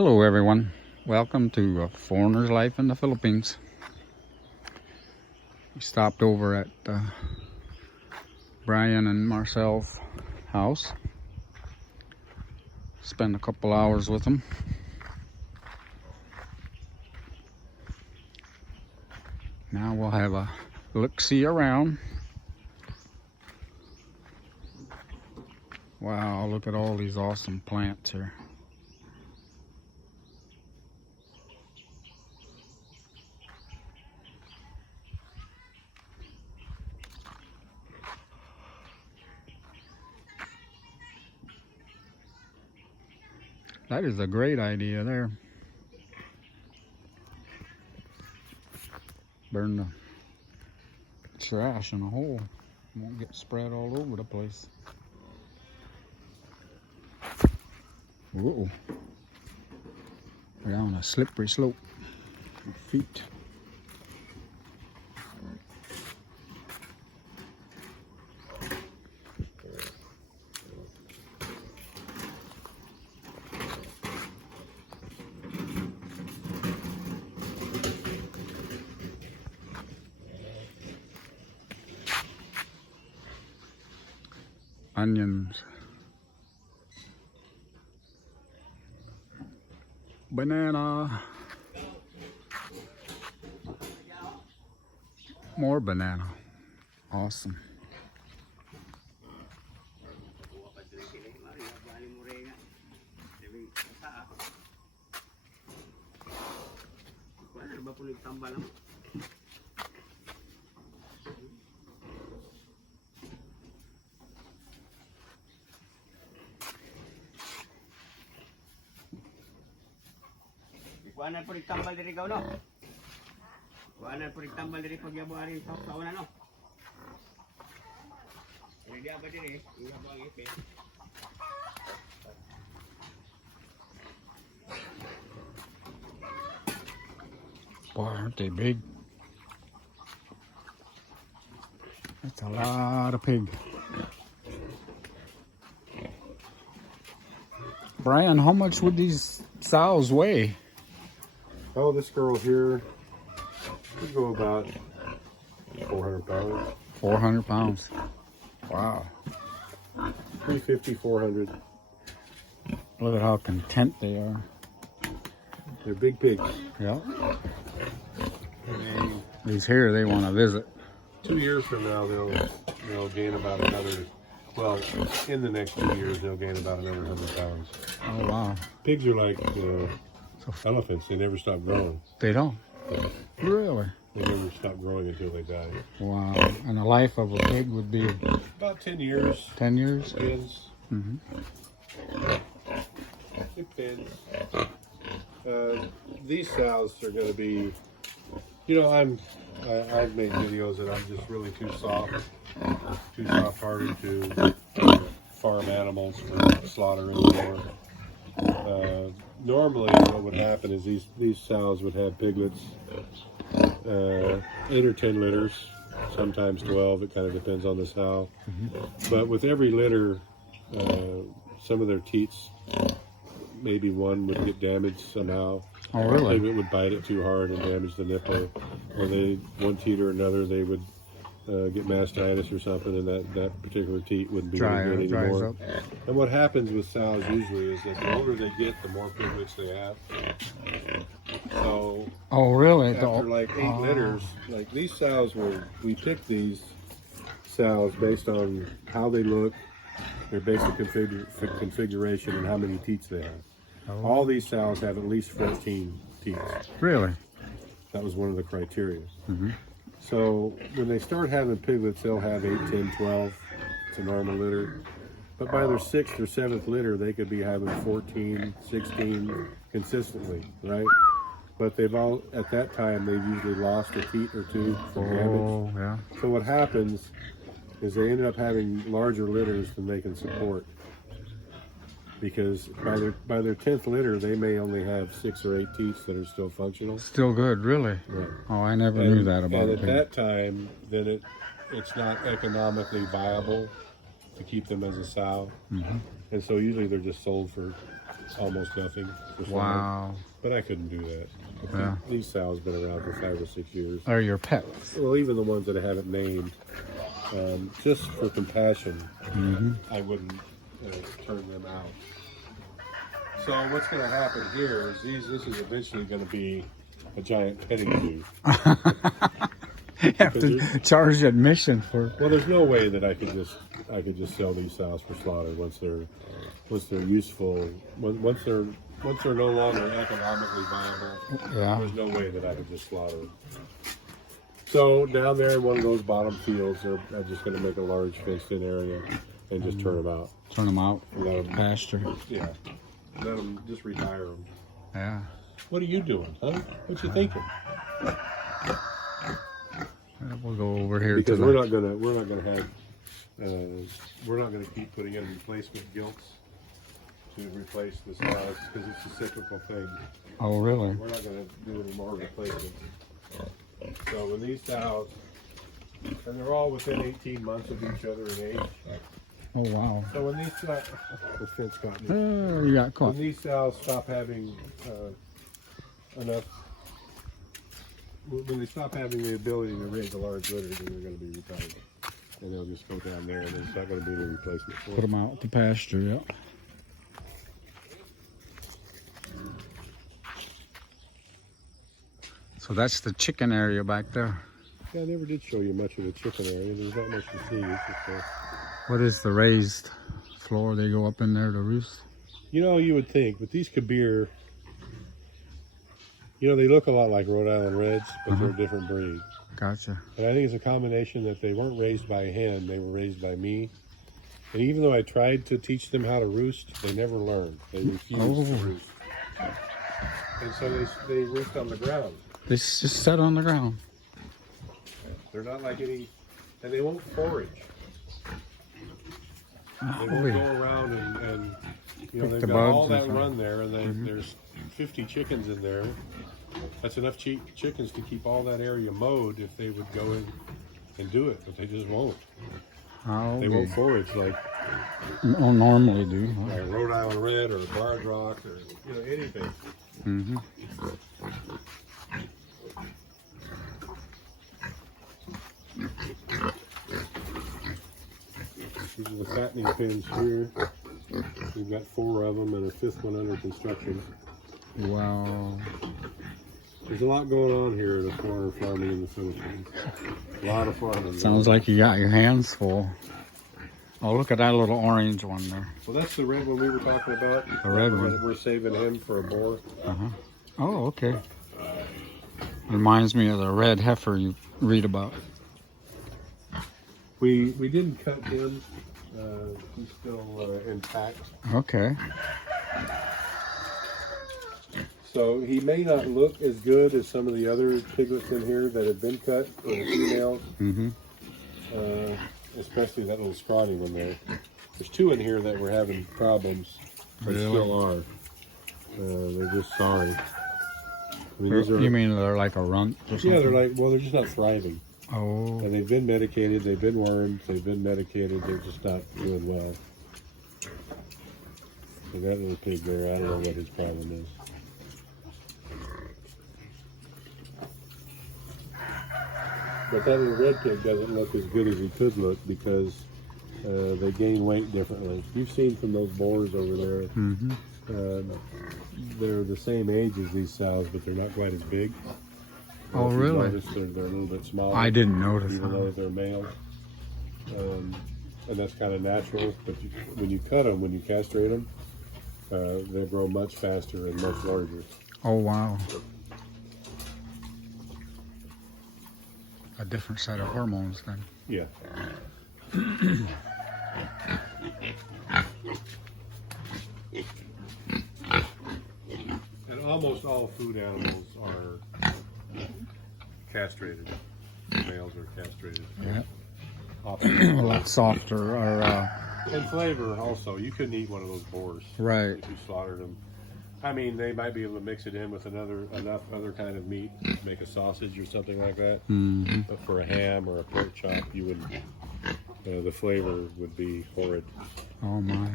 Hello everyone, welcome to Foreigner's Life in the Philippines. We stopped over at Brian and Maricel's house, spent a couple hours with them. Now we'll have a look-see around. Wow, look at all these awesome plants here. That is a great idea there. Burn the trash in a hole. It won't get spread all over the place. Whoa. We're on a slippery slope. Feet. Onions, banana, more banana, awesome. Kuanan po tambal diri gaw no. Kuanan po tambal diri pagyabo ari sa una no. Diri dia ba diri? Iya ba ipe. Boy, aren't they big? That's a lot of pig. Brian, how much would these sows weigh? Oh, this girl here could go about 400 pounds. 400 pounds. Wow. 350, 400. Look at how content they are. They're big pigs. Yeah. These here, they want to visit. 2 years from now, they'll gain about another. Well, in the next 2 years, they'll gain about another 100 pounds. Oh wow. Pigs are like elephants; they never stop growing. They don't. Really? They never stop growing until they die. Wow. And the life of a pig would be About 10 years. 10 years? Depends. Mm-hmm. Depends. These sows are going to be. I've made videos that I'm just really too soft-hearted to farm animals for slaughter anymore. Normally, what would happen is these sows would have piglets, 8 or 10 litters, sometimes 12. It kind of depends on the sow. But with every litter, some of their teats, maybe one would get damaged somehow. Oh, really? Maybe it would bite it too hard and damage the nipple, or one teat or another, they would get mastitis or something, and that particular teat wouldn't be any good anymore. Up. And what happens with sows usually is that the older they get, the more piglets they have. So, oh, really? after like 8 litters, like these sows we pick these sows based on how they look, their basic configuration, and how many teats they have. Oh. All these sows have at least 14 teats. Really? That was one of the criteria. Mm-hmm. So when they start having piglets, they'll have 8, 10, 12. It's a normal litter. But by their 6th or 7th litter, they could be having 14, 16 consistently, right? But at that time, they've usually lost a teat or two from damage. Yeah. So what happens is they ended up having larger litters than they can support. Because by their 10th litter, they may only have 6 or 8 teats that are still functional. Still good, really? Yeah. Oh, I never knew that about And it. at that time, then it's not economically viable to keep them as a sow. Mm-hmm. And so usually they're just sold for almost nothing for slaughter. Wow. But I couldn't do that. Yeah. These sows have been around for 5 or 6 years. Or your pets. Well, even the ones that I haven't named, just for compassion, I wouldn't turn them out. So what's going to happen here is this is eventually going to be a giant petting zoo. You have to charge admission for. Well, there's no way that I could just sell these sows for slaughter once they're useful. Once they're no longer economically viable. Yeah. There's no way that I could just slaughter them. So down there in one of those bottom fields, I'm just going to make a large fenced-in area and just turn them out. Turn them out. Let them Pasture. Yeah. Let them just retire them. Yeah. What are you doing, huh? What you thinking? We'll go over here Because to we're not gonna keep putting in replacement gilts to replace the sows because it's a cyclical thing. Oh, really? We're not gonna do any more replacements. So when these sows, and they're all within 18 months of each other in age. Oh, wow. So when these the fence got me. You got caught. When these sows stop having enough, when they stop having the ability to raise a large litter, then they're going to be retired. And they'll just go down there, and there's not going to be any replacement for Put them out to pasture, yeah. So that's the chicken area back there. Yeah, I never did show you much of the chicken area. There's not much to see. It's just, What is the raised floor? They go up in there to roost? you know, you would think, but these Kabir, you know, they look a lot like Rhode Island Reds, but they're a different breed. Gotcha. And I think it's a combination that they weren't raised by a hen, they were raised by me. And even though I tried to teach them how to roost, they never learned. They refused to roost. And so they roost on the ground. They just set on the ground. They're not like any, and they won't forage. They won't Holy. go around and you know, Pick they've the got bugs all and that stuff. run there, and there's 50 chickens in there. That's enough chickens to keep all that area mowed if they would go in and do it, but they just won't. How They won't forage like normally do. a Rhode Island Red or a Barred Rock or anything. Mm-hmm. These are the fattening pens here. We've got 4 of them and a 5th one under construction. Wow. There's a lot going on here at a corner farming in the Philippines. A lot of farming. Sounds like you got your hands full. Oh, look at that little orange one there. Well, that's the red one we were talking about. The red one. We're saving him for a boar. Uh-huh. Oh, okay. Reminds me of the red heifer you read about. We didn't cut him. He's still intact. Okay. So he may not look as good as some of the other piglets in here that have been cut for the females. Mm-hmm. Especially that little scrawny one there. There's 2 in here that were having problems. They Really? still are. They're just sorry. I mean, these are, You mean they're like a runt or something? yeah, they're like, well, they're just not thriving. Oh. And they've been medicated, they've been wormed, they've been medicated, they're just not doing well. So that little pig there, I don't know what his problem is. But that little red pig doesn't look as good as he could look because they gain weight differently. You've seen from those boars over there, Mm-hmm. they're the same age as these sows, but they're not quite as big. Oh, If you really? notice, they're a little bit smaller. I didn't notice Even though that. they're male. And that's kind of natural, but when you cut them, when you castrate them, they grow much faster and much larger. Oh, wow. A different set of hormones then. Yeah. And almost all food animals are castrated. Males are castrated. Yeah. A Often. lot softer or, And flavor also. You couldn't eat one of those boars right. if you slaughtered them. I mean, they might be able to mix it in with enough other kind of meat to make a sausage or something like that. Mm-hmm. But for a ham or a pork chop, you wouldn't. The flavor would be horrid. Oh, my.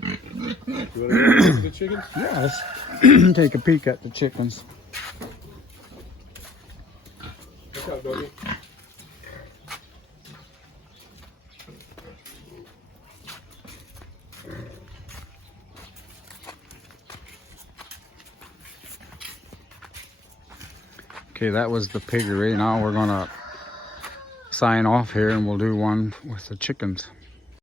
You want to go look at the chickens? Yeah, let's take a peek at the chickens. What's up, doggy? Okay, that was the piggery. Now we're gonna sign off here and we'll do one with the chickens.